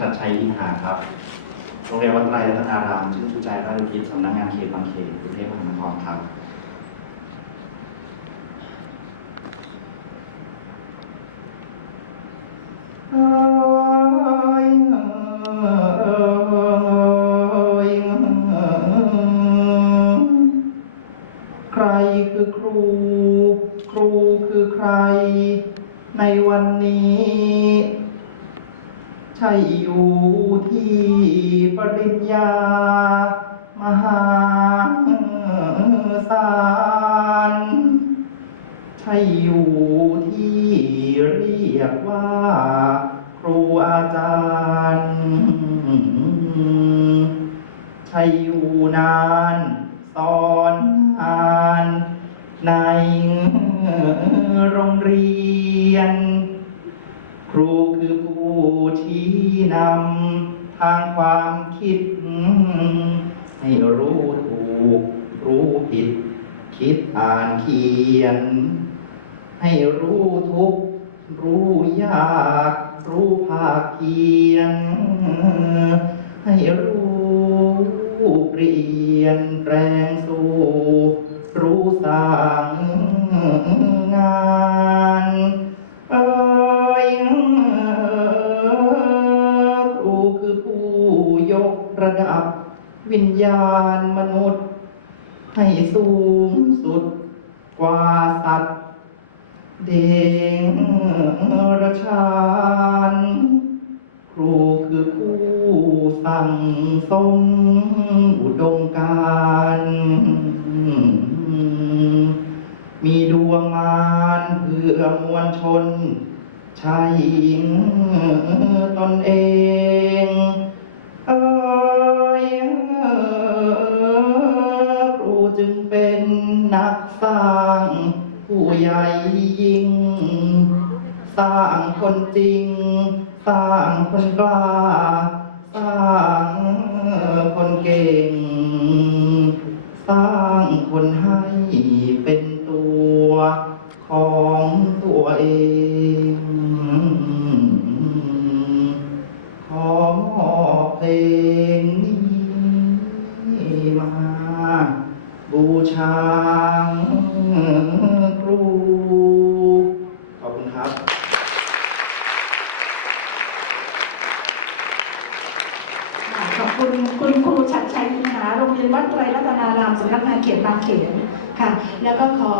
ชัดชัยอินหาครับ โรงเรียนวัดไตรรัตนารามชื่อชูใจราชกิจสำนักงานเขตบางเขนกรุงเทพมหานครครับ ใครคือครู ครูคือใคร ในวันนี้ ใช่อยู่ที่ปริญญา มหาศาลใช่อยู่ที่เรียกว่า ครูอาจารย์ใช่อยู่นานสอนงานในโรงเรียน ครูคือผู้ ทางความคิด ให้รู้ถูก รู้ผิด คิดอ่านเขียน ให้รู้ทุก รู้ยาก รู้ภาคเพียน ให้รู้เปลี่ยนแปลง ระดับวิญญาณมนุษย์ ให้สูงสุดกว่าสัตว์ เด่งระชานครูคือผู้สั่งสมอุดมการ มีดวงมารเพื่อมวลชนช ยิ่ง สร้างคนจริง สร้างคนกล้า สร้างคนเก่ง สร้างคนให้เป็นตัวของตัวเอง ขอมอบเพลงนี้มา บูชา คุณครูชัดชัยคินหาโรงเรียนวัดไตรรัตนารามสำนักงานเขตบางเขนค่ะ แล้วก็ขอ